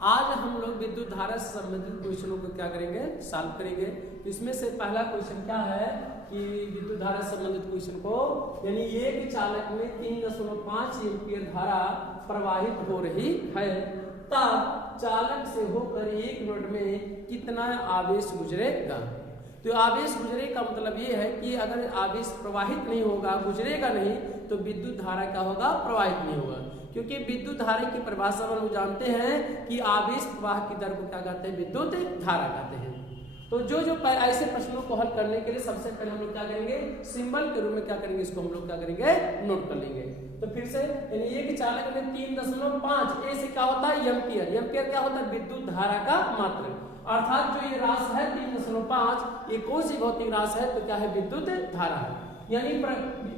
आज हम लोग विद्युत धारा से संबंधित क्वेश्चनों को क्या करेंगे, सॉल्व करेंगे। तो इसमें से पहला क्वेश्चन क्या है कि विद्युत धारा से संबंधित क्वेश्चन को, यानी एक चालक में 3.5 एम्पीयर धारा प्रवाहित हो रही है, तब चालक से होकर 1 मिनट में कितना आवेश गुजरेगा। तो आवेश गुजरे का मतलब ये है कि अगर आवेश प्रवाहित नहीं होगा, गुजरेगा नहीं, तो विद्युत धारा क्या होगा, प्रवाहित नहीं होगा। क्योंकि विद्युत धारा की परिभाषा में लोग जानते हैं कि आवेश प्रवाह की दर को क्या कहते हैं, विद्युत धारा कहते हैं। तो जो ऐसे प्रश्नों को हल करने के लिए सबसे पहले हम लोग क्या करेंगे, सिंबल के रूप में क्या करेंगे, इसको हम लोग क्या करेंगे, नोट कर लेंगे। तो फिर से यानी एक चालक में 3.5 ए से क्या होता है, एम्पियर। एम्पियर क्या होता है, विद्युत धारा का मात्रा। अर्थात जो ये राशि है 3.5, ये कौन सी भौतिक राशि है, तो क्या है, विद्युत धारा है। यानी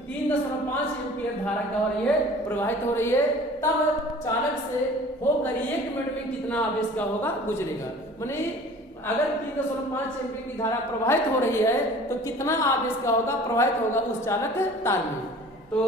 3.5 एम्पियर धारा क्या हो रही है, प्रवाहित हो रही है। तब चालक से होकर 1 मिनट में कितना आवेश का होगा, गुजरेगा। माने अगर 3.5 एम्पियर की धारा प्रवाहित हो रही है तो कितना आवेश का होगा, प्रवाहित होगा उस चालक तार में। तो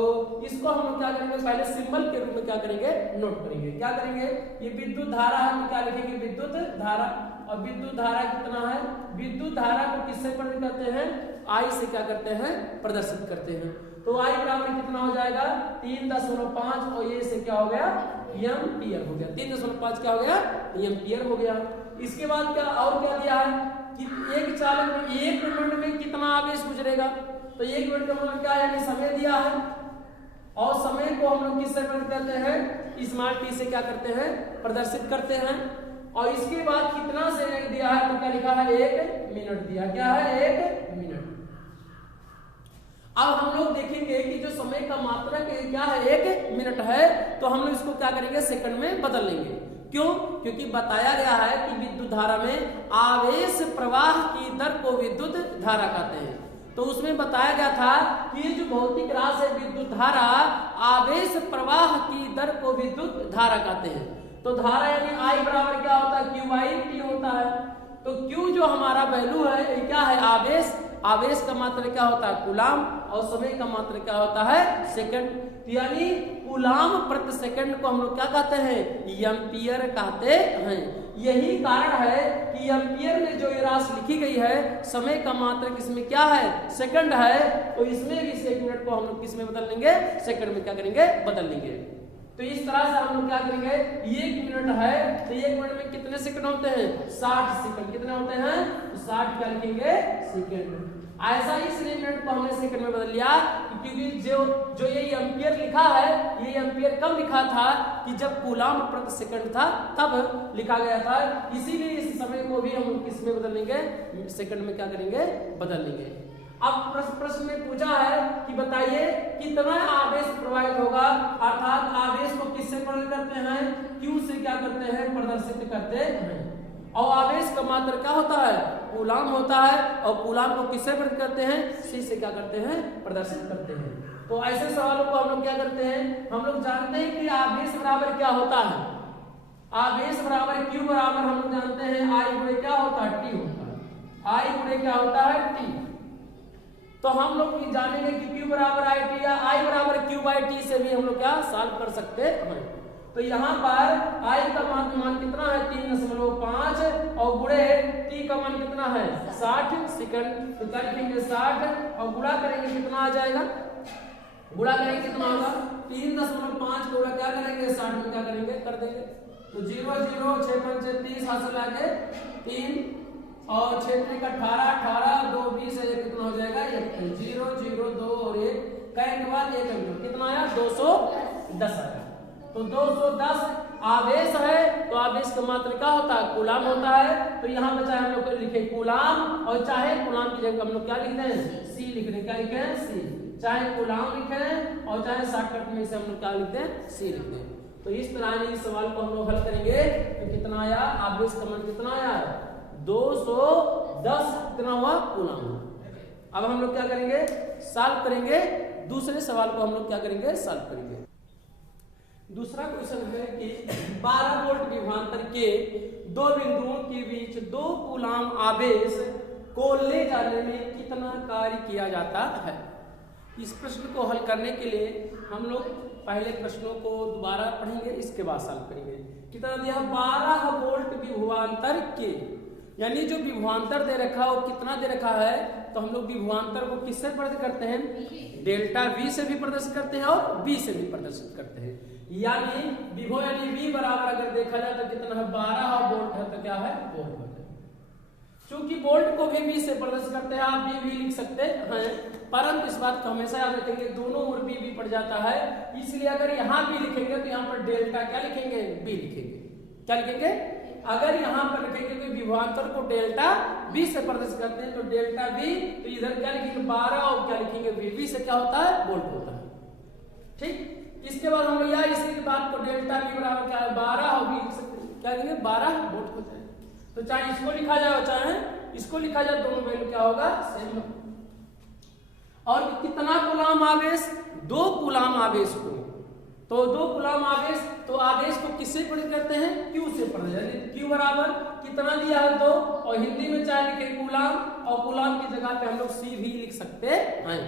इसको हम लोग क्या करेंगे, पहले सिंबल के रूप में क्या करेंगे, नोट करेंगे। क्या करेंगे, ये विद्युत धारा है तो क्या लिखेंगे, विद्युत धारा। और विद्युत धारा कितना है, विद्युत धारा को किससे प्रदर्शित करते हैं, आई से क्या करते हैं, प्रदर्शित करते हैं। तो आई बराबर कितना हो जाएगा, 3.5 और ये से क्या हो गया, एम्पियर हो गया। 3.5 क्या हो गया, एम्पियर हो गया। इसके बाद क्या और क्या दिया है कि एक चालक में 1 मिनट में कितना आवेश गुजरेगा। तो 1 मिनट का मतलब क्या है, यानी समय दिया है। और समय को हम लोग किससे प्रदर्शित करते हैं, स्मॉल टी से क्या करते हैं, प्रदर्शित करते हैं। और इसके बाद कितना सेकंड दिया है, तो क्या लिखा है, 1 मिनट दिया। क्या है, 1 मिनट। अब हम लोग देखेंगे कि जो समय का मात्रा क्या है, 1 मिनट है, तो हम लोग इसको क्या करेंगे, सेकंड में बदल लेंगे। क्यों, क्योंकि बताया गया है कि विद्युत धारा में आवेश प्रवाह की दर को विद्युत धारा कहते हैं। तो उसमें बताया गया था कि जो भौतिक राशि है विद्युत धारा, आवेश प्रवाह की दर को विद्युत धारा कहते हैं। तो धारा यानी आई बराबर क्या होता है, क्यू बाई टी होता है। तो क्यू जो हमारा वैल्यू है, ये क्या है, आवेश। आवेश का मात्रा क्या होता है, कूलाम। और समय का मात्रा क्या होता है, सेकंड। यानी कूलाम प्रति सेकंड को हम लोग क्या कहते हैं, एम्पियर कहते हैं। यही कारण है कि एम्पियर में जो ये राशि लिखी गई है, समय का मात्रा किसमें क्या है, सेकंड है। तो इसमें भी 1 मिनट को हम लोग किसमें बदल लेंगे, सेकंड में क्या करेंगे, बदल लेंगे। तो इस तरह से हम लोग क्या करेंगे, 1 मिनट है तो 1 मिनट में कितने सेकंड होते हैं, 60 सेकंड। कितने होते हैं, 60 क्या लिखेंगे, सेकंड। ऐसा इसलिए मिनट को हमने सेकंड में बदल लिया क्योंकि जो ये एम्पियर लिखा है, ये एम्पियर कब लिखा था कि जब कूलाम प्रति सेकंड था तब लिखा गया था। इसीलिए इस समय को भी हम किस में बदल लेंगे, सेकंड में क्या करेंगे, बदल लेंगे। अब प्रश्न में पूछा है कि बताइए कितना आवेश प्रवाहित होगा। अर्थात आवेश को किससे प्रदर्शित करते हैं, क्यू से क्या करते हैं, प्रदर्शित करते हैं। और आवेश का मात्रा क्या होता है, कूलाम होता है। और कूलाम को किससे प्रदर्शित करते हैं, सी से क्या करते हैं, प्रदर्शित करते हैं। तो ऐसे सवालों को हम लोग क्या करते हैं, हम लोग जानते हैं कि आवेश बराबर क्या होता है, आवेश बराबर क्यू बराबर हम लोग जानते हैं आई गुणे क्या होता है, टी होता है। आई गुणे क्या होता है, टी। तो हम लोग जानेंगे कि Q बराबर आई टी या I बराबर Q बाई टी से भी हम लोग क्या सॉल्व कर सकते हैं। तो यहाँ पर I का मान कितना है, 3.5 और गुणे T का मान कितना है, 60 सेकंड। तो क्या लिखेंगे, 60 और गुणा करेंगे कितना आ जाएगा, गुणा करेंगे कितना होगा, 3.5 को गुणा क्या करेंगे, 60 में क्या करेंगे, कर देंगे। तो 0 0 6 5 30 हासिल आगे 3 और 6 का 18 18 2 20 है, कितना हो जाएगा, 0 0 2 और 1 करने के बाद 1 कितना आया, 210 आया। तो 210 आवेश है। तो आवेश का मात्रा क्या होता है, कूलाम होता है। तो यहाँ पे चाहे हम लोग लिखे कूलाम, और चाहे कूलाम की जगह हम लोग क्या लिखते हैं, सी लिख रहे हैं। क्या लिखे हैं, सी। चाहे कूलाम लिखे हैं और चाहे शॉर्टकट में से हम लोग क्या लिखते हैं, सी लिखते हैं। तो इस तरह इस सवाल को हम लोग हल करेंगे। तो कितना आया, आवेश का मान कितना आया, 210 कितना हुआ, कूलाम। अब हम लोग क्या करेंगे, सॉल्व करेंगे। दूसरे सवाल को हम लोग क्या करेंगे, सॉल्व करेंगे। दूसरा क्वेश्चन है कि 12 वोल्ट विभवांतर के 2 बिंदुओं के बीच 2 कूलाम आवेश को ले जाने में कितना कार्य किया जाता है। इस प्रश्न को हल करने के लिए हम लोग पहले प्रश्नों को दोबारा पढ़ेंगे, इसके बाद सॉल्व करेंगे। कितना दिया? 12 वोल्ट विभवांतर के, यानी जो विभवांतर दे रखा है वो कितना दे रखा है, तो हम लोग विभवांतर को किससे प्रदर्शित करते हैं? डेल्टा V से भी प्रदर्शित करते हैं और B से भी प्रदर्शित करते हैं। यानी विभव यानी V बराबर अगर देखा जाए तो कितना है? 12 वोल्ट है, तो क्या है? वोल्ट हो जाए। चूंकि वोल्ट को भी V से प्रदर्शित करते हैं, आप भी लिख सकते हैं, परंतु इस बात को हमेशा याद रखेंगे दोनों ओर B पड़ जाता है, इसलिए अगर यहाँ भी लिखेंगे तो यहाँ पर डेल्टा क्या लिखेंगे? B लिखेंगे। क्या लिखेंगे? अगर यहाँ पर लिखेंगे तो विभवांतर को डेल्टा V से प्रदर्शित करते हैं, तो डेल्टा V, तो इधर क्या लिखेंगे? 12 और क्या लिखेंगे? V से क्या होता है? वोल्ट होता है। ठीक, इसके बाद हम लोग इसी बात को डेल्टा V बराबर क्या है? 12 और V लिख सकते हैं। क्या लिखेंगे? 12 वोल्ट होता है। तो चाहे इसको लिखा जाए चाहे इसको लिखा जाए, दोनों वैल्यू क्या होगा? सेम। और कितना कूलाम आवेश? 2 कूलाम आवेश को, तो 2 कूलाम आवेश, तो आवेश को किससे प्रदर्शित करते हैं? Q से प्रदर्शित, यानी Q बराबर कितना दिया है? 2, और हिंदी में चाहे लिखे कूलाम, और कूलाम की जगह पे हम लोग C भी लिख सकते हैं।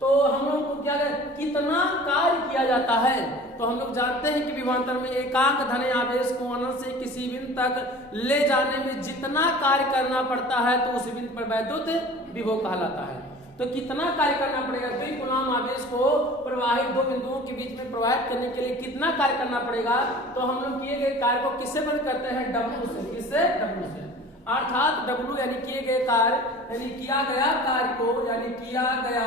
तो हम लोग को क्या है? कितना कार्य किया जाता है, तो हम लोग जानते हैं कि विभवांतर में एकांक धन आवेश को अनंत से किसी बिंदु तक ले जाने में जितना कार्य करना पड़ता है, तो उस बिंदु पर वैद्युत विभव कहलाता है। तो कितना कार्य करना पड़ेगा? 2 कूलाम आवेश को प्रवाहित 2 बिंदुओं के बीच में प्रवाहित करने के लिए कितना कार्य करना पड़ेगा, तो हम लोग किए गए कार्य को किससे बंद करते हैं? W से। किससे? W से। अर्थात W यानी किए गए कार्य, यानी किया गया कार्य को, यानी किया गया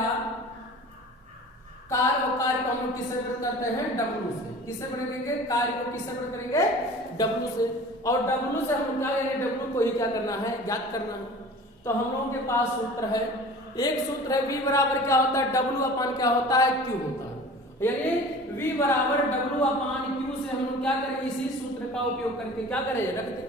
कार्य और कार्य को हम लोग किससे बंद करते हैं? W से। किससे बंद करेंगे? कार्य को किससे बंद करेंगे? W से। और W से हम लोग क्या करेंगे? W को ही क्या करना है? ज्ञात करना है। तो हम लोगों के पास सूत्र है, एक सूत्र है V बराबर क्या होता है? W अपान क्या होता है? Q होता है। यानी V बराबर W अपान Q से हम लोग क्या करेंगे? इसी सूत्र का उपयोग करके क्या करें? रख दें।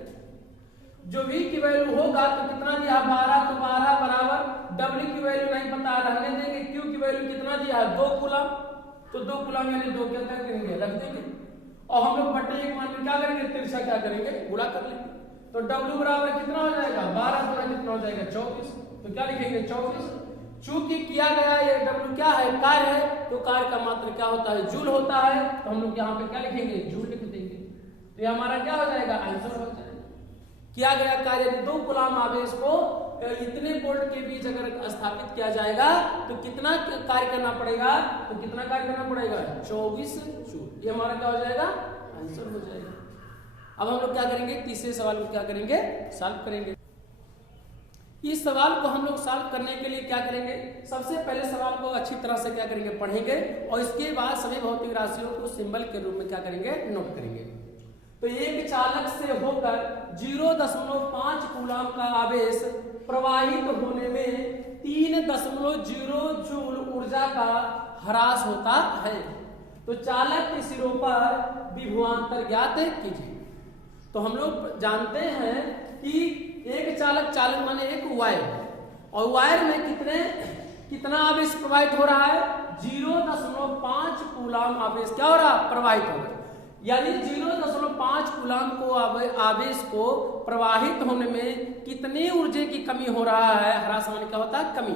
जो V की वैल्यू होगा तो कितना दिया? 12, तो 12 बराबर W की वैल्यू नहीं पता, रहने देंगे। Q की वैल्यू कितना दिया है? 2 कूलाम, तो 2 कूलाम यानी 2 के अंदर करेंगे, रख देंगे। और हम लोग बटे 1 मान के क्या करेंगे? तिरछा क्या करेंगे? गुणा कर लेंगे। तो W बराबर कितना हो जाएगा? 12 गुणा कितना हो जाएगा? 24। तो क्या लिखेंगे? 24। चूंकि किया गया ये W क्या है? कार्य है, तो कार्य का मात्रा क्या होता है? जूल होता है। तो हम लोग यहाँ पे क्या लिखेंगे? जूल लिख देंगे। तो ये हमारा क्या हो जाएगा? आंसर हो जाएगा। किया गया कार्य 2 कूलाम आवेश को इतने वोल्ट के बीच अगर स्थापित किया जाएगा तो कितना कार्य करना पड़ेगा? तो कितना कार्य करना पड़ेगा? 24 जूल। ये हमारा क्या हो जाएगा? आंसर हो जाएगा। अब हम लोग क्या करेंगे? तीसरे सवाल को क्या करेंगे? सॉल्व करेंगे। इस सवाल को हम लोग सॉल्व करने के लिए क्या करेंगे? सबसे पहले सवाल को अच्छी तरह से क्या करेंगे? पढ़ेंगे, और इसके बाद सभी भौतिक राशियों को सिंबल के रूप में क्या करेंगे? नोट करेंगे। तो एक चालक से होकर 0.5 कूलाम का आवेश प्रवाहित होने में 3.0 जूल ऊर्जा का ह्रास होता है। तो चालक के सिरों पर विभवांतर ज्ञात कीजिए। तो हम लोग जानते हैं कि एक चालक माने एक वायर, और वायर में कितना आवेश प्रवाहित हो रहा है? 0.5 कूलाम आवेश क्या हो रहा? प्रवाहित हो रहा है। यानी 0.5 कूलाम को आवेश को प्रवाहित होने में कितनी ऊर्जा की कमी हो रहा है? ह्रास माने क्या होता है? कमी।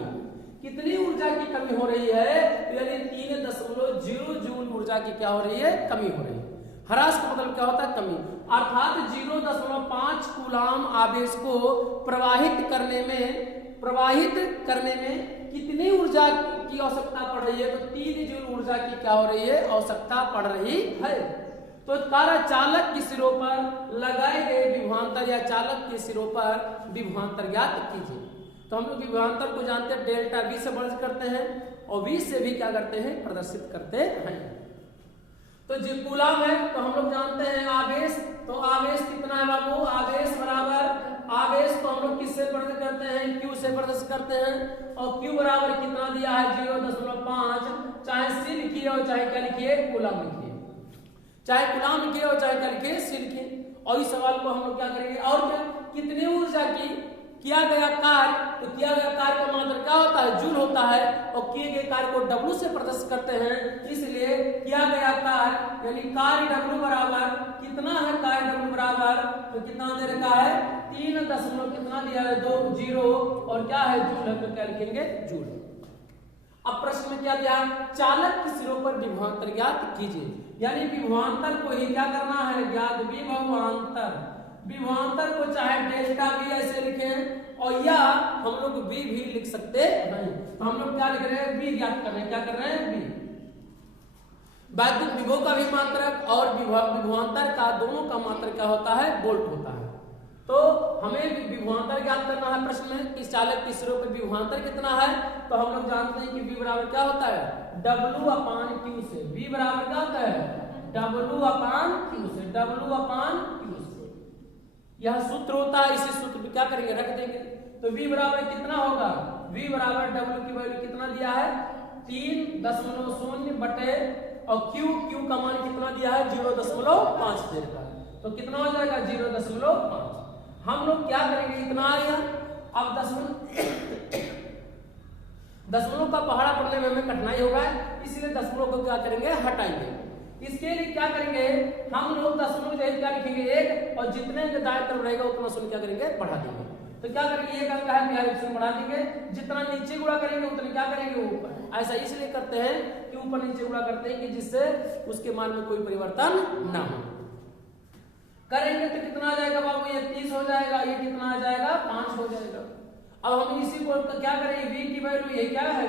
कितनी ऊर्जा की कमी हो रही है? यानी 3.0 जूल ऊर्जा की क्या हो रही है? कमी हो रही है। ह्रास का मतलब क्या होता है? कमी। अर्थात 0.5 कूलाम आवेश को प्रवाहित करने में कितनी ऊर्जा की आवश्यकता पड़ रही है? तो 3 जूल ऊर्जा की क्या हो रही है? आवश्यकता पड़ रही है। तो कार्य चालक के सिरों पर लगाए गए विभवांतर या चालक के सिरों पर विभवांतर ज्ञात कीजिए। तो हम लोग विभवांतर को जानते हैं डेल्टा V से वर्ग करते हैं, और V से भी क्या करते हैं? प्रदर्शित करते हैं। तो जो कूलाम है तो हम लोग जानते हैं आवेश, तो आवेश कितना है बाबू? आवेश बराबर आवेश को हम लोग किससे प्रदर्शित करते हैं? Q से प्रदर्शित करते हैं। और Q बराबर कितना दिया है? 0.5। चाहे C लिखिए और चाहे क्या लिखिए? कूलाम लिखिए। चाहे कूलाम लिखिए और चाहे क्या लिखिए? C लिखिए। और इस सवाल को हम लोग क्या करेंगे? और क्या? कितनी ऊर्जा की किया गया कार्य, तो किया गया कार्य का मात्रा क्या होता है? जूल होता है। और किए गए कार्य को W से प्रदर्शित करते हैं, इसलिए किया गया कार्य यानी कार्य W बराबर कितना है? कार्य W बराबर तो कितना दे रखा है? 3 दशमलव कितना दिया है? 2 0 और क्या है? जूल है, तो क्या लिखेंगे? जूल। अब प्रश्न में क्या दिया है, चालक के सिरों पर विभवांतर ज्ञात कीजिए, यानी विभवांतर को ही क्या करना है, ज्ञात। विभवांतर को चाहे डेल्टा भी ऐसे लिखें और या हम लोग v भी लिख सकते हैं। तो हम लोग क्या लिख रहे हैं, v ज्ञात कर रहे हैं, क्या कर रहे हैं, v। वैद्युत विभव का भी मात्रक और विभवांतर का दोनों का मात्रक क्या होता है, वोल्ट होता है। तो हमें विभवांतर ज्ञात करना है प्रश्न में कि चालक के सिरों पर विभवांतर कितना है। तो हम लोग जानते हैं कि v बराबर क्या होता है, W/Q से। v बराबर क्या होता है, W/Q से, W/Q से। यह सूत्र होता है, इसी सूत्र में क्या करेंगे, रख देंगे। तो v बराबर कितना होगा, v बराबर W की वैल्यू कितना दिया है, 3.0 बटे और q का मान कितना दिया है, 0.5 दे रखा है। तो कितना हो जाएगा, 0.5। हम लोग क्या करेंगे, इतना आ गया। अब दशमलव का पहाड़ा पढ़ने में हमें कठिनाई होगा, इसलिए दशमलव को क्या करेंगे, हटाएंगे। इसके लिए क्या करेंगे, हम लोग दशमलव जगह क्या लिखेंगे, 1, और जितने के दाएं तरफ रहेगा उतना शून्य क्या करेंगे, बढ़ा देंगे। तो क्या करेंगे, 1 अंक है, बिहार शून्य बढ़ा देंगे, जितना नीचे गुणा करेंगे उतना क्या करेंगे, ऊपर। ऐसा इसलिए करते हैं कि ऊपर नीचे गुणा करते हैं कि जिससे उसके मान में कोई परिवर्तन ना हो। करेंगे तो कितना आ जाएगा बाबू, ये 30 हो जाएगा, ये कितना आ जाएगा, 5 हो जाएगा। अब हम इसी को क्या करेंगे, v की वैल्यू ये क्या है,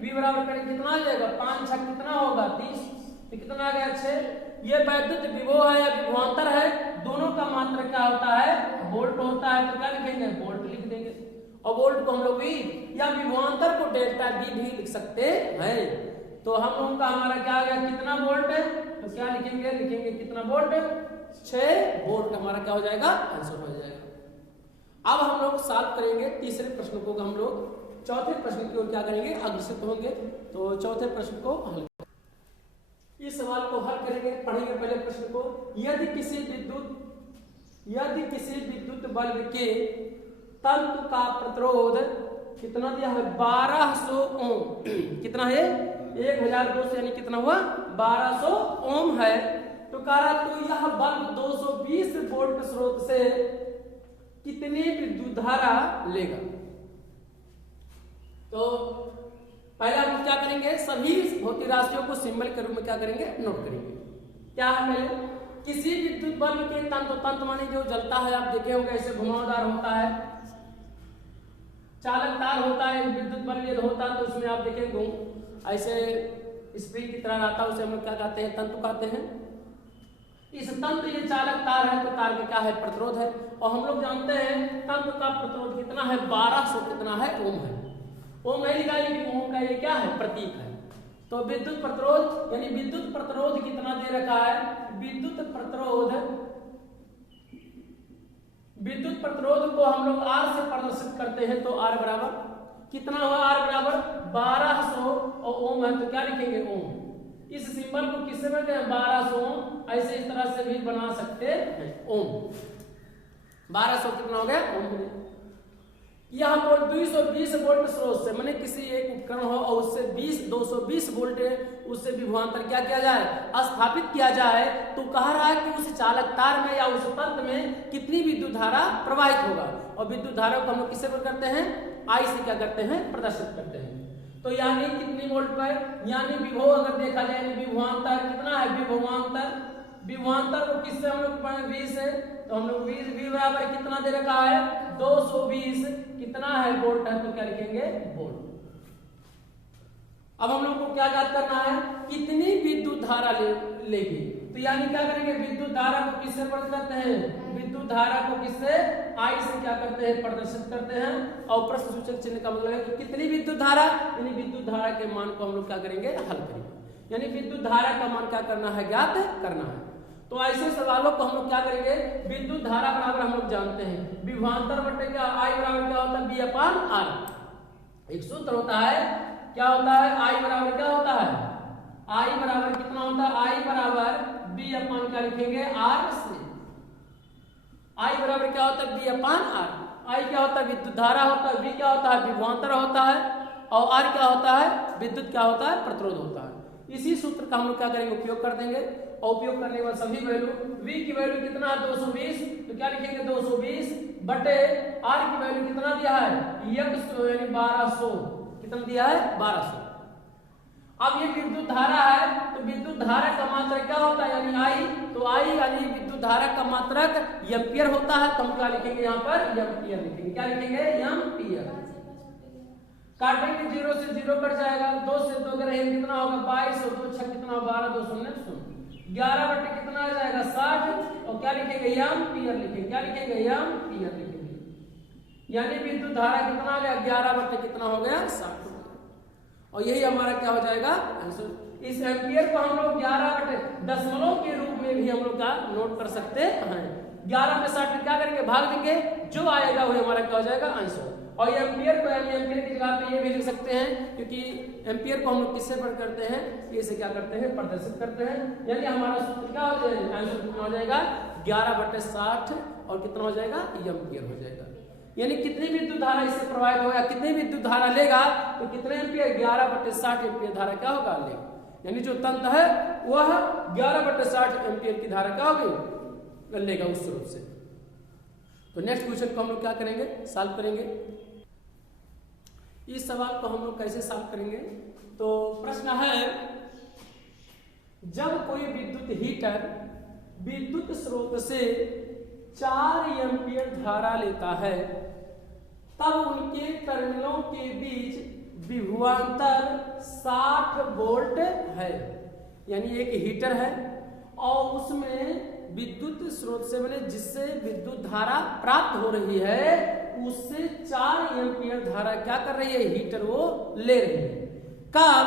v बराबर करेंगे कितना आ जाएगा, 5 6 कितना होगा, 30। तो कितना आ गया, 6। ये वैद्युत विभव है या विभवांतर है, दोनों का मात्रक क्या होता है, वोल्ट होता है। तो क्या लिखेंगे, वोल्ट लिख देंगे। और वोल्ट को हम लोग v या विभवांतर को डेल्टा v भी लिख सकते हैं। तो हम लोगों का हमारा क्या आ गया, कितना वोल्ट है, तो क्या लिखेंगे, लिखेंगे कितना वोल्ट, 6 वोल्ट हमारा क्या हो जाएगा, आंसर हो जाएगा। अब हम लोग सॉल्व करेंगे तीसरे प्रश्न को, हम लोग चौथे प्रश्न की ओर क्या करेंगे, अग्रसर होंगे। तो चौथे प्रश्न को हल, इस सवाल को हल करेंगे। पढ़ेंगे पहले प्रश्न को। यदि किसी विद्युत बल्ब के तंतु का प्रतिरोध कितना दिया है, 1200 ओम। कितना है, 1200 यानी कितना हुआ, 1200 ओम है। तो कह रहा तो यह बल्ब 220 वोल्ट स्रोत से कितनी विद्युत धारा लेगा। तो पहले हम क्या करेंगे, सभी भौतिक राशियों को सिंबल के रूप में क्या करेंगे, नोट करेंगे। क्या है, पहले किसी विद्युत बल्ब के तंतु माने जो जलता है, आप देखे होंगे ऐसे घुमावदार होता है, चालक तार होता है। विद्युत बल्ब यदि होता है तो उसमें आप देखेंगे ऐसे स्प्रिंग की तरह आता है, उसे हम लोग क्या कहते हैं, तंतु कहते हैं। इस तंतु ये चालक तार है, तो तार का क्या है, प्रतिरोध है। और हम लोग जानते हैं तंतु का प्रतिरोध कितना है, 1200 कितना है, ओम है। ओम नहीं लिखा, लेकिन ओम का ये क्या है, प्रतीक है। तो विद्युत प्रतिरोध यानी विद्युत प्रतिरोध कितना दे रखा है, विद्युत प्रतिरोध को हम लोग R से प्रदर्शित करते हैं। तो R बराबर कितना हुआ, R बराबर 1200 और ओम है, तो क्या लिखेंगे, ओम। इस सिंबल को किससे बनाते हैं, 1200 ओम। ऐसे इस तरह से भी बना सकते हैं, ओम। 1200 कितना हो गया, ओम। यहाँ पर 220 वोल्ट स्रोत से, मैंने किसी एक उपकरण हो और उससे 220 वोल्ट उससे विभवांतर क्या किया जाए, स्थापित किया जाए। तो कह रहा है कि उस चालक तार में या उस तंत्र में कितनी विद्युत धारा प्रवाहित होगा। और विद्युत धारा को हम लोग किससे करते हैं, आई से क्या करते हैं, प्रदर्शित करते हैं। तो यानी कितनी वोल्ट पर, यानी विभव अगर देखा जाए, विभवांतर कितना है, विभवांतर को किससे हम लोग पढ़े, 20 से। तो हम लोग v बराबर कितना दे रखा है, 220 कितना है, वोल्ट है। तो क्या लिखेंगे, वोल्ट। अब हम लोग को क्या ज्ञात करना है, कितनी विद्युत धारा लेगी। तो यानी क्या करेंगे, विद्युत धारा को किससे प्रदर्शित करते हैं, विद्युत धारा को किससे, आई से क्या करते हैं, प्रदर्शित करते हैं। और प्रश्न सूचक चिन्ह का मतलब है कि कितनी विद्युत धारा, यानी विद्युत धारा के मान को हम लोग क्या करेंगे, हल करेंगे। यानी विद्युत धारा का मान क्या करना है, ज्ञात करना है। तो ऐसे सवालों को हम लोग क्या करेंगे, विद्युत धारा बराबर हम लोग जानते हैं विभवांतर बटे क्या, आई बराबर क्या होता है, V/R। एक सूत्र होता है, क्या होता है, आई बराबर क्या होता है, आई बराबर कितना होता है, आई बराबर V/ क्या लिखेंगे, R से। आई बराबर क्या होता है, V/R। आई क्या होता है, विद्युत धारा होता है, V क्या होता है, विभवांतर होता है, और R क्या होता है, विद्युत क्या होता है, प्रतिरोध होता है। इसी सूत्र का हम लोग क्या करेंगे, उपयोग कर देंगे। और उपयोग करने के बाद सभी वैल्यू, v की वैल्यू कितना है, 220। तो क्या लिखेंगे, 220 बटे R की वैल्यू कितना दिया है, x यानी 1200 कितना दिया है, 1200। अब ये विद्युत धारा है, तो विद्युत धारा का मात्रक क्या होता है, यानी आई, तो आई यानी विद्युत धारा का मात्रक एम्पियर होता है, तो हम क्या लिखेंगे यहाँ पर एम्पियर लिखेंगे। क्या लिखेंगे, एम्पियर। काटेंगे 0 से 0 कट जाएगा, 2 से 2 करेंगे कितना होगा 22, और 2 6 कितना 12, 2 शून्य 11 बटे कितना आ जाएगा 60, और क्या लिखेंगे एम्पियर लिखेंगे। क्या लिखेंगे, एम्पियर लिखेंगे। यानी विद्युत धारा कितना आ गया 11 बटे कितना हो गया 60, और यही हमारा क्या हो जाएगा आंसर। इस एम्पियर को हम लोग 11 बटे दशमलव के रूप में भी हम लोग का नोट कर सकते हैं। 11 में 60 क्या करेंगे, भाग देंगे, जो आएगा वही हमारा क्या हो जाएगा आंसर। और एम्पियर को यानी एम्पियर की जगह पे ये भी लिख सकते हैं, क्योंकि एम्पियर को हम लोग किससे पढ़ करते हैं, ये से क्या करते हैं, प्रदर्शित करते हैं। यानी हमारा सूत्र क्या हो जाएगा, आंसर कितना हो जाएगा 11 बटे 60, और कितना हो जाएगा एम्पियर हो जाएगा। यानी कितनी विद्युत धारा इससे प्रवाहित होगा, कितनी विद्युत धारा लेगा, तो कितने एम्पियर 11 बटे 60 एम्पियर धारा क्या होगा लेगा। यानी जो तंत्र है वह 11 बटे 60 एम्पियर की धारा क्या होगी लेगा उस स्रोत से। तो नेक्स्ट क्वेश्चन को हम लोग क्या करेंगे, सॉल्व करेंगे। इस सवाल को हम लोग कैसे सॉल्व करेंगे, तो प्रश्न है जब कोई विद्युत हीटर विद्युत स्रोत से 4 एम्पियर धारा लेता है, तब उनके टर्मिनलों के बीच विभवांतर 60 वोल्ट है। यानी एक हीटर है और उसमें विद्युत स्रोत से मैंने जिससे विद्युत धारा प्राप्त हो रही है उससे 4 एम्पियर धारा क्या कर रही है, हीटर वो ले रही है। कब,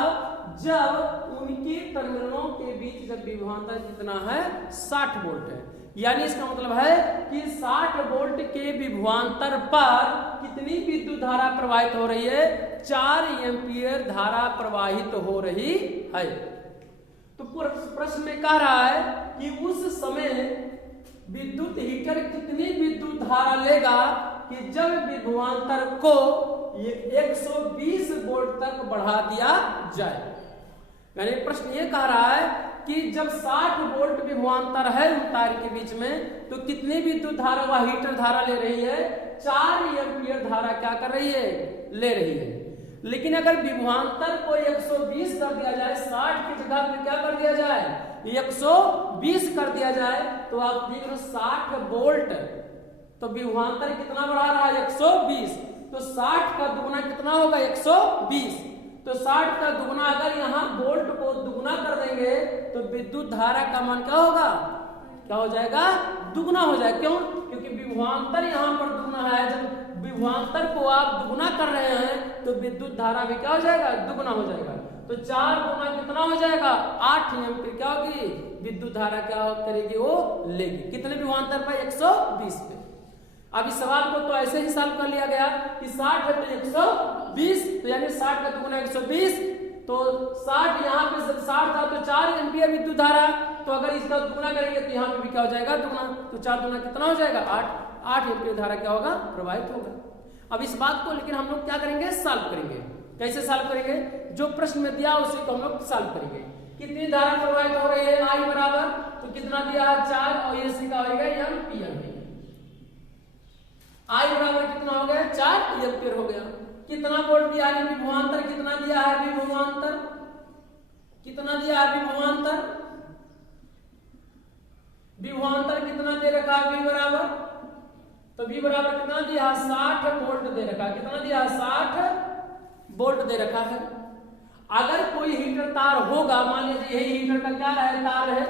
जब उनके टर्मिनलों के बीच जब विभवांतर कितना है 60 वोल्ट है। यानी इसका मतलब है कि 60 वोल्ट के विभवांतर पर कितनी विद्युत धारा प्रवाहित हो रही है, 4 एम्पियर धारा प्रवाहित हो रही है। तो प्रश्न में कह रहा है कि उस समय विद्युत हीटर कितनी विद्युत धारा लेगा कि जब विभवांतर को 120 वोल्ट तक बढ़ा दिया जाए। यानी प्रश्न ये कह रहा है कि जब 60 वोल्ट विभवांतर है उन तार के बीच में, तो कितनी विद्युत धारा वह हीटर धारा ले रही है, 4 एम्पियर धारा क्या कर रही है, ले रही है। लेकिन अगर विभवांतर को 120 कर दिया जाए, 60 की जगह पे क्या कर दिया जाए 120 कर दिया जाए, तो आप देख रहे हो 60 वोल्ट, तो विभवांतर कितना बढ़ा रहा है 120, तो 60 का दुगुना कितना होगा 120, तो 60 का दुगुना अगर यहाँ वोल्ट को दुगुना कर देंगे तो विद्युत धारा का मान क्या होगा, क्या हो जाएगा, दुगुना हो जाएगा। क्यों, क्योंकि विभवांतर यहाँ पर दुगुना है। जब विभवांतर को आप दुगुना कर रहे हैं तो विद्युत धारा भी क्या हो जाएगा, दुगुना हो जाएगा। तो 4 गुना कितना हो जाएगा 8 एम्पीयर क्या होगी विद्युत धारा क्या करेगी, वो लेगी। कितने विभवांतर पर 120 पे। अब इस सवाल को तो ऐसे ही सॉल्व कर लिया गया कि 60 बटे 120, तो यानी 60 का दुगुना 120, तो 60 यहाँ पे 60 था तो 4 एम्पियर विद्युत धारा, तो अगर इसका दुगुना करेंगे तो यहाँ पे भी क्या हो जाएगा दुगुना, तो 4 दुगुना कितना हो जाएगा 8 एम्पियर धारा क्या होगा प्रवाहित होगा। अब इस बात को लेकिन हम लोग क्या करेंगे, सॉल्व करेंगे। कैसे सॉल्व करेंगे, जो प्रश्न में दिया उसी को हम लोग सॉल्व करेंगे। कितनी धारा प्रवाहित हो रही है आई बराबर, तो कितना दिया 4 और ये सी का होगा एम्पियर। आई बराबर कितना हो गया 4 एम्पियर हो गया। कितना वोल्ट दिया है, विभवांतर कितना दिया है, विभवांतर कितना दिया है, विभवांतर कितना दे रखा है V बराबर, तो V बराबर कितना दिया 60 वोल्ट दे रखा है। कितना दिया 60 वोल्ट दे रखा है। अगर कोई हीटर तार होगा, मान लीजिए यही हीटर का क्या है तार है,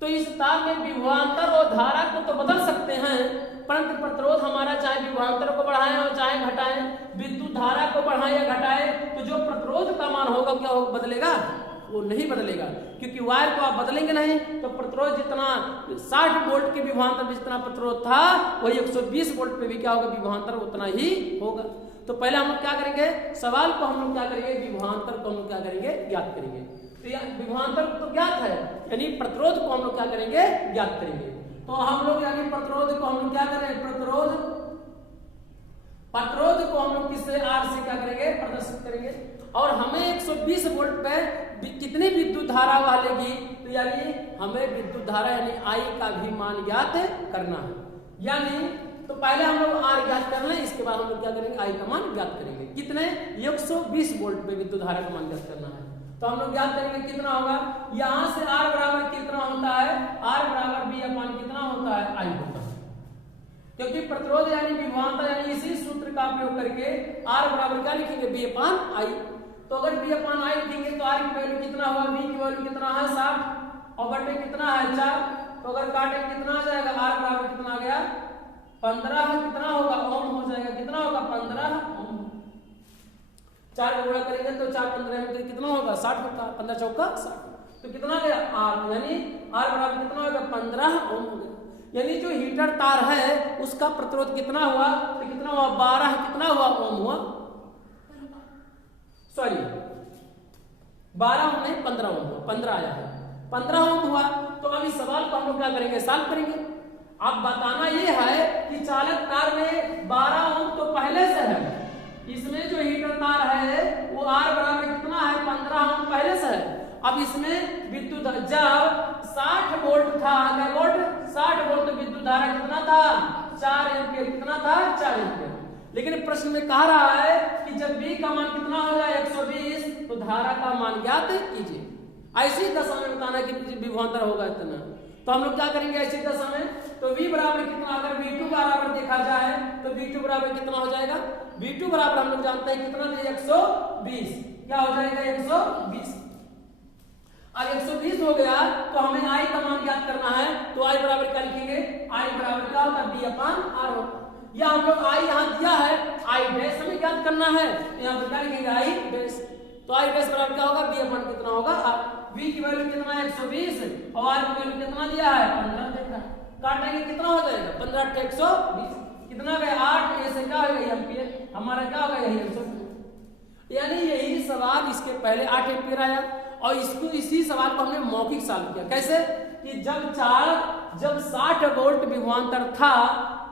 तो इस तार में विभवांतर और धारा को तो बदल सकते हैं, परंतु प्रतिरोध हमारा चाहे विभवांतर को बढ़ाएं और चाहे घटाएं, विद्युत धारा को बढ़ाएं या घटाएं, तो जो प्रतिरोध का मान होगा क्या होगा, बदलेगा, वो नहीं बदलेगा। क्योंकि वायर को आप बदलेंगे नहीं तो प्रतिरोध जितना 60 वोल्ट के विभवांतर में जितना प्रतिरोध था वही 120 वोल्ट पे भी क्या होगा विभवांतर उतना ही होगा। तो पहले हम लोग क्या करेंगे, सवाल को हम लोग क्या करेंगे, विभवांतर को हम लोग क्या करेंगे, ज्ञात करेंगे। तो विभवांतर तो ज्ञात है, यानी प्रतिरोध को हम लोग क्या करेंगे, ज्ञात करेंगे। तो हम लोग यानी प्रतिरोध को हम लोग क्या करेंगे, प्रतिरोध को हम लोग किससे R से क्या करेंगे, प्रदर्शित करेंगे। और हमें 120 वोल्ट पे कितनी विद्युत धारा वालेगी, तो यानी हमें विद्युत धारा यानी I का भी मान ज्ञात करना है। यानी तो पहले हम लोग R ज्ञात कर लें, इसके बाद हम लोग क्या करेंगे I का मान ज्ञात करेंगे। कितने 120 वोल्ट पे विद्युत धारा का मान ज्ञात करना है। तो हम लोग ज्ञात करेंगे कितना होगा, यहां से R बराबर कितना होता है, R बराबर B अपान कितना होता है, I होता है। क्योंकि प्रतिरोध यानी विभवांतर यानी इसी सूत्र का प्रयोग करके R बराबर क्या लिखेंगे, B अपान I। तो अगर B अपान I लिखेंगे तो R की वैल्यू कितना होगा, B की वैल्यू कितना है 60 और बटे कितना है 4, तो अगर काटे कितना आ जाएगा, R बराबर कितना आ गया 15, कितना होगा ओम हो जाएगा, कितना होगा 15 ओम। 4 गुणा करेंगे तो 4 15 में कितना होगा 60 होगा, 15 चौका 60, तो कितना गया R, यानी R बराबर कितना होगा 15 ओम हो गया। यानी जो हीटर तार है उसका प्रतिरोध कितना हुआ, तो कितना हुआ 12 कितना हुआ ओम हुआ, सॉरी 12 ओम नहीं 15 ओम हुआ, 15 आया है, 15 ओम हुआ। तो अब इस सवाल को हम लोग क्या करेंगे, सॉल्व करेंगे। अब बताना ये है कि चालक तार में 12 ओम तो पहले से है, इसमें जो हीटर तार है वो R बराबर कितना है 15 ओम पहले से है। अब इसमें विद्युत जब 60 वोल्ट था, क्या वोल्ट 60 वोल्ट, तो विद्युत धारा कितना था 4 एम्पीयर, कितना था 4 एम्पीयर। लेकिन प्रश्न में कह रहा है कि जब B का मान कितना हो जाए 120 तो धारा का मान ज्ञात कीजिए। ऐसी दशा में बताना कि विभवांतर होगा इतना, तो हम लोग क्या करेंगे ऐसी दशा में, तो V बराबर कितना, अगर V2 बराबर देखा जाए तो V2 बराबर कितना हो जाएगा, V2 बराबर हम लोग जानते हैं कितना 120, क्या हो जाएगा 120। अब 120 हो गया तो हमें I का मान ज्ञात करना है, तो I बराबर क्या लिखेंगे, I बराबर क्या होता है B अपान R होता है। या हम लोग I यहाँ दिया है, I डैश हमें ज्ञात करना है, तो यहाँ पर क्या लिखेंगे I डैश, तो I डैश बराबर क्या होगा B अपान कितना होगा R। V की वैल्यू कितना है 120 और R की वैल्यू कितना दिया है 15 देखा, काटेंगे कितना हो जाएगा 15 × 120, कितना गया 8, ऐसे क्या होगा एम्पीयर, हमारा क्या होगा यही आंसर। यानी यही सवाल इसके पहले 8 एम्पीयर आया और इसको इसी सवाल को हमने मौखिक सॉल्व किया। कैसे कि जब 60 वोल्ट विभवांतर था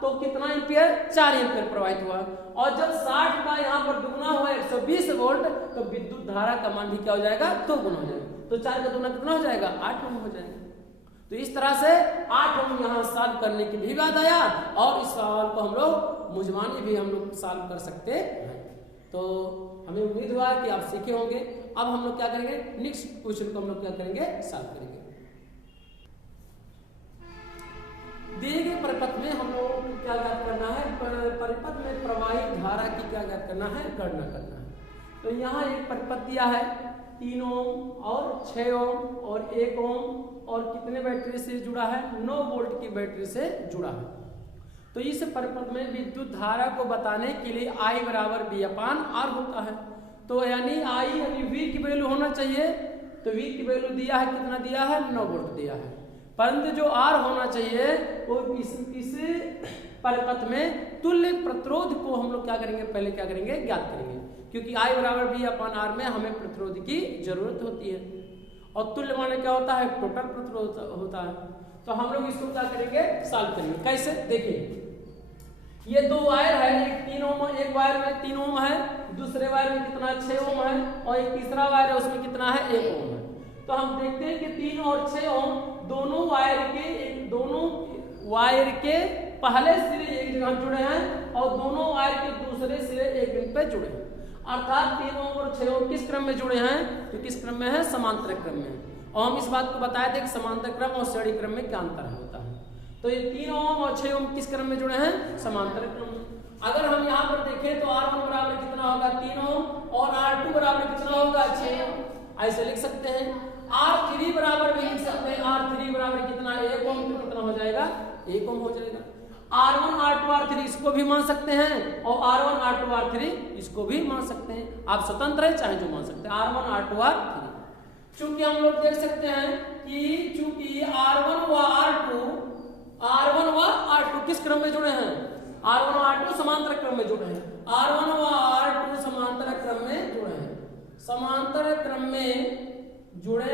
तो कितना एम्पीयर 4 एम्पीयर प्रवाहित हुआ, और जब 60 का यहाँ पर दुगना हुआ 120 वोल्ट तो विद्युत धारा का मान भी क्या हो जाएगा 2 गुना हो जाएगा, तो 4 का दुगना कितना हो जाएगा 8 ओम हो जाएगा। तो इस तरह से 8 ओम यहाँ सॉल्व करने की भी बात आया और इस सवाल को हम लोग मुजमानी भी हम लोग सॉल्व कर सकते हैं। तो हमें उम्मीद हुआ कि आप सीखे होंगे। अब हम लोग क्या करेंगे, नेक्स्ट क्वेश्चन को हम लोग क्या करेंगे सॉल्व करेंगे। दिए गए परिपथ में हम लोगों को क्या ज्ञात करना है, परिपथ में प्रवाहित धारा की क्या ज्ञात करना है, गणना करना है। तो यहाँ एक परिपथ दिया है 3 ओम और 6 ओम और 1 ओम और कितने बैटरी से जुड़ा है 9 वोल्ट की बैटरी से जुड़ा है। तो इस परिपथ में विद्युत धारा को बताने के लिए I बराबर B अपान R होता है। तो यानी I यानी V की वैल्यू होना चाहिए, तो V की वैल्यू दिया है कितना दिया है 9 वोल्ट दिया है, परंतु जो R होना चाहिए वो इस परिपथ में तुल्य प्रतिरोध को हम लोग क्या करेंगे, पहले क्या करेंगे ज्ञात करेंगे, क्योंकि I बराबर B अपान R में हमें प्रतिरोध की जरूरत होती है और तुल्य माने क्या होता है टोटल प्रतिरोध होता है। तो हम लोग इसको क्या करेंगे सॉल्व करेंगे। कैसे, देखिए ये 2 वायर है, एक 3 ओम, एक वायर में 3 ओम है, दूसरे वायर में कितना 6 ओम है और एक तीसरा वायर है उसमें कितना है 1 ओम है। तो हम देखते हैं कि 3 और 6 ओम दोनों वायर के पहले सिरे एक जगह जुड़े हैं और दोनों वायर के दूसरे सिरे एक जगह पे जुड़े हैं, अर्थात 3 ओम और 6 ओम किस क्रम में जुड़े हैं, तो किस क्रम में है समांतर क्रम में। और हम इस बात को बताए थे कि समांतर क्रम और श्रेणी क्रम में क्या अंतर होता है। तो ये 3 ओम और 6 ओम किस क्रम में जुड़े हैं, समांतर क्रम में। अगर हम यहाँ पर देखें तो R1 बराबर कितना होगा 3 ओम और R2 बराबर कितना होगा 6 ओम, ऐसे लिख सकते हैं। R3 बराबर भी लिख सकते हैं, R3 बराबर कितना 1 ओम, तो कितना हो जाएगा 1 ओम हो जाएगा। R1 R2 R3 इसको भी मान सकते हैं और R1 R2 R3 इसको भी मान सकते हैं, आप स्वतंत्र है चाहे जो मान सकते हैं R1 R2 R3। चूंकि हम लोग देख सकते हैं कि चूंकि R1 व R2 किस क्रम में जुड़े हैं, R1 व R2 समांतर क्रम में जुड़े हैं, R1 व R2 समांतर क्रम में जुड़े हैं, समांतर क्रम में जुड़े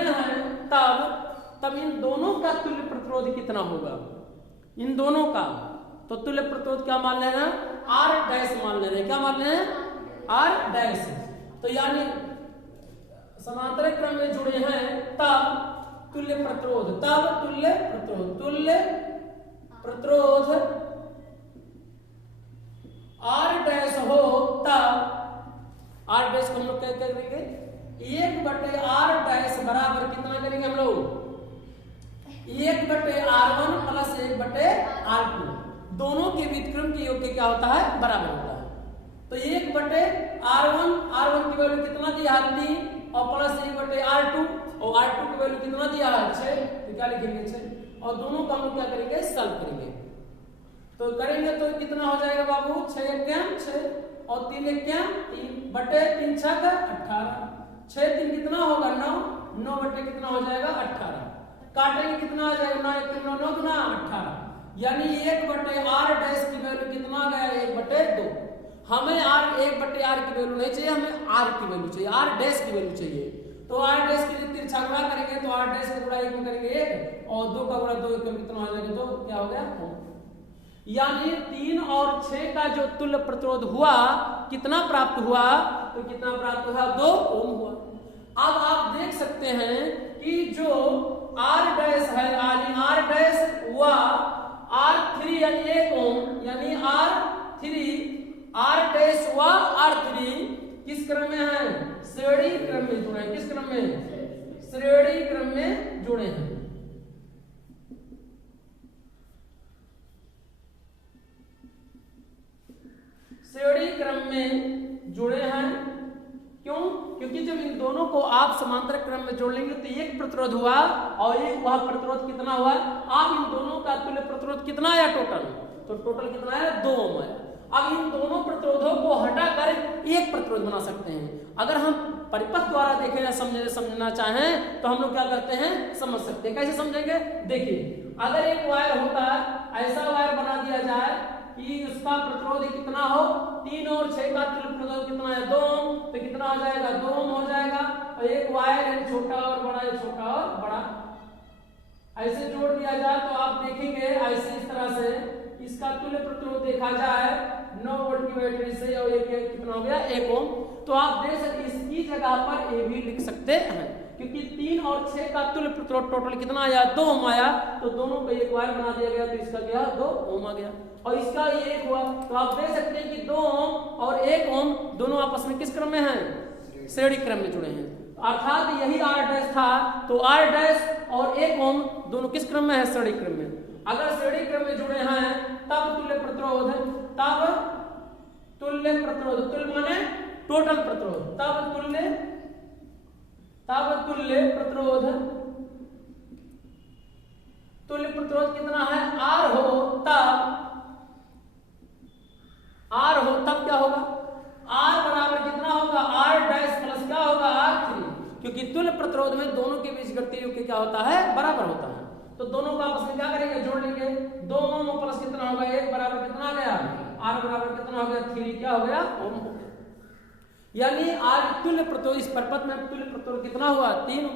हैं तब इन दोनों का तुल्य प्रतिरोध कितना होगा, इन दोनों का। तो तुल्य प्रतिरोध क्या मान ले रहे हैं R डैश मान ले रहे हैं, क्या मान ले रहे हैं R डैश। तो यानी समांतर क्रम में जुड़े हैं तब तुल्य प्रतिरोध R डैश हो तब आर डैश को हम लोग क्या करेंगे, 1/r डैश बराबर कितना करेंगे हम लोग, 1/r1 प्लस 1/r2। दोनों के व्युत्क्रम के योग के क्या होता है, बराबर होता है। तो 1/r1 की वैल्यू कितना दिया है 3 और प्लस 1/r2 और r2 की वैल्यू कितना दिया है 6, तो क्या लिखेंगे 6 और दोनों का हम क्या करेंगे सॉल्व करेंगे। तो करेंगे तो कितना हो जाएगा बाबू 6 एकम 6 और 3 एकम 3 बटे 3 6 का 18, 6 3 कितना होगा 9, 9 बटे कितना हो जाएगा 18, काटेंगे कितना आ जाएगा 9 एकम 9 गुना 18, यानी 1/r डैश की वैल्यू कितना आ गया 1/2। हमें r 1/r की वैल्यू नहीं चाहिए, हमें r की वैल्यू चाहिए, r डैश की वैल्यू चाहिए। तो r डैश की तिरछा गुणा करेंगे तो r डैश का गुणा 1 में करेंगे 1 और 2 का गुणा 2 एकम कितना हो जाएगा 2, क्या हो गया, यानी 3 और 6 का जो तुल्य प्रतिरोध हुआ कितना प्राप्त हुआ, तो कितना प्राप्त हुआ 2 ओम हुआ। अब आप देख सकते हैं कि जो r डैश है यानी r डैश हुआ R3 यानी 1 ओम, यानी R डैश हुआ R3 किस क्रम में है, श्रेणी क्रम में जुड़े हैं। किस क्रम में, श्रेणी क्रम में जुड़े हैं। श्रेणी क्रम में जुड़े हैं, क्यों, क्योंकि जब इन दोनों को आप समांतर क्रम में जोड़ लेंगे तो एक प्रतिरोध हुआ और एक वह प्रतिरोध कितना हुआ, आप इन दोनों का तुल्य प्रतिरोध कितना आया टोटल, तो टोटल कितना आया 2 ओम आया। अब इन दोनों प्रतिरोधों को हटाकर एक प्रतिरोध बना सकते हैं। अगर हम परिपथ द्वारा देखें या समझना चाहें तो हम लोग क्या करते हैं, समझ सकते हैं। कैसे समझेंगे, देखिए अगर एक वायर होता है, ऐसा वायर बना दिया जाए कि उसका प्रतिरोध कितना हो 3 और 6 का तुल्य प्रतिरोध कितना है 2 ओम, तो कितना हो जाएगा 2 ओम हो जाएगा। और एक वायर है छोटा और बड़ा, छोटा और बड़ा, ऐसे जोड़ दिया जाए तो आप देखेंगे ऐसे इस तरह से इसका तुल्य प्रतिरोध देखा जाए 9 वोल्ट की बैटरी से और एक कितना हो गया 1 ओम। तो आप देख सकते इसकी जगह पर ए भी लिख सकते हैं, क्योंकि 3 और 6 का तुल्य प्रतिरोध टोटल कितना आया 2 ओम आया, तो दोनों को एक वायर बना दिया गया तो इसका क्या 2 ओम आ गया और इसका 1 हुआ। तो आप देख सकते हैं कि 2 ओम और 1 ओम दोनों आपस में किस क्रम में हैं, श्रेणी क्रम में जुड़े हैं। अर्थात यही r डैश था, तो r डैश और 1 ओम दोनों किस क्रम में है, श्रेणी क्रम में। अगर श्रेणी क्रम में जुड़े हैं तब तुल्य प्रतिरोध, तब तुल्य प्रतिरोध, तुल्य माने टोटल प्रतिरोध, तब तुल्य प्रतिरोध, तुल्य प्रतिरोध कितना है R हो तब क्या होगा, R बराबर कितना होगा R डैश प्लस क्या होगा R3, क्योंकि तुल्य प्रतिरोध में दोनों के बीच गति योग क्या होता है, बराबर होता है। तो दोनों को आपस में क्या करेंगे, जोड़ लेंगे। 2 ओम प्लस कितना होगा 1 बराबर कितना आ गया R बराबर कितना हो गया 3, क्या हो गया ओम हो गया। यानी R तुल्य प्रतिरोध, इस परिपथ में तुल्य प्रतिरोध कितना हुआ 3।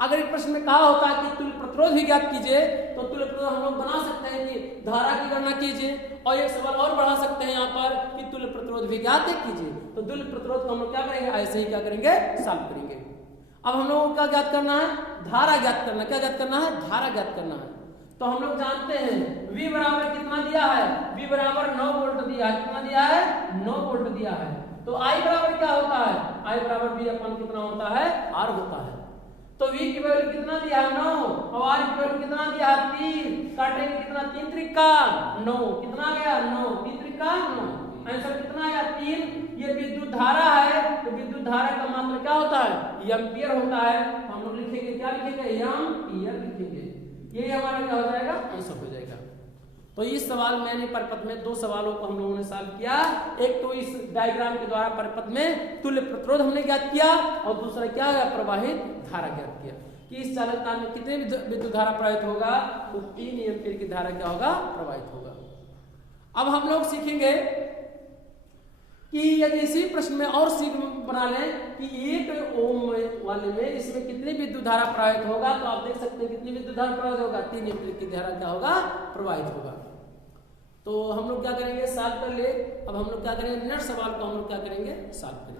अगर एक प्रश्न में कहा होता है कि तुल्य प्रतिरोध भी ज्ञात कीजिए, तो तुल्य प्रतिरोध हम लोग बना सकते हैं कि धारा की गणना कीजिए, और एक सवाल और बढ़ा सकते हैं यहाँ पर कि तुल्य प्रतिरोध भी ज्ञात कीजिए। तो तुल्य प्रतिरोध को हम लोग क्या करेंगे, ऐसे ही क्या करेंगे, सॉल्व करेंगे। अब हम लोगों को क्या ज्ञात करना है, धारा ज्ञात करना। क्या ज्ञात करना है, धारा ज्ञात करना है। तो हम लोग जानते हैं V बराबर कितना दिया है, V बराबर 9 वोल्ट दिया है, कितना दिया है 9 वोल्ट दिया है। तो I बराबर क्या होता है, I बराबर V अपन कितना होता है R होता है। तो V की वैल्यू कितना दिया है 9 और R की वैल्यू कितना दिया है 3, काटेंगे कितना 3 त्रिका 9, कितना गया 9, 3 त्रिका 9, आंसर कितना आया 3। ये विद्युत धारा है, तो विद्युत धारा का मात्रा क्या होता है, एम्पियर होता है। हम लोग लिखेंगे क्या लिखेंगे, एम्पियर लिखेंगे। ये हमारा क्या हो जाएगा, आंसर हो जाएगा। तो इस सवाल मैंने परिपथ में 2 सवालों को हम लोगों ने सॉल्व किया। एक तो इस डायग्राम के द्वारा परिपथ में तुल्य प्रतिरोध हमने ज्ञात किया, और दूसरा क्या है, प्रवाहित धारा ज्ञात किया कि इस चालकता में कितने विद्युत धारा प्रवाहित होगा, तो 3 एम्पियर की धारा क्या होगा, प्रवाहित होगा। अब हम लोग सीखेंगे कि यदि इसी प्रश्न में और सीख बना लें कि 1 ओम वाले में इसमें कितनी विद्युत धारा प्रवाहित होगा, तो आप देख सकते हैं कितनी विद्युत धारा प्रवाहित होगा, 3 एम्पीयर की धारा क्या होगा, प्रवाहित होगा। तो हम लोग क्या करेंगे, सॉल्व कर ले। अब हम लोग क्या करेंगे, नेक्स्ट सवाल को हम लोग क्या करेंगे, सॉल्व करेंगे।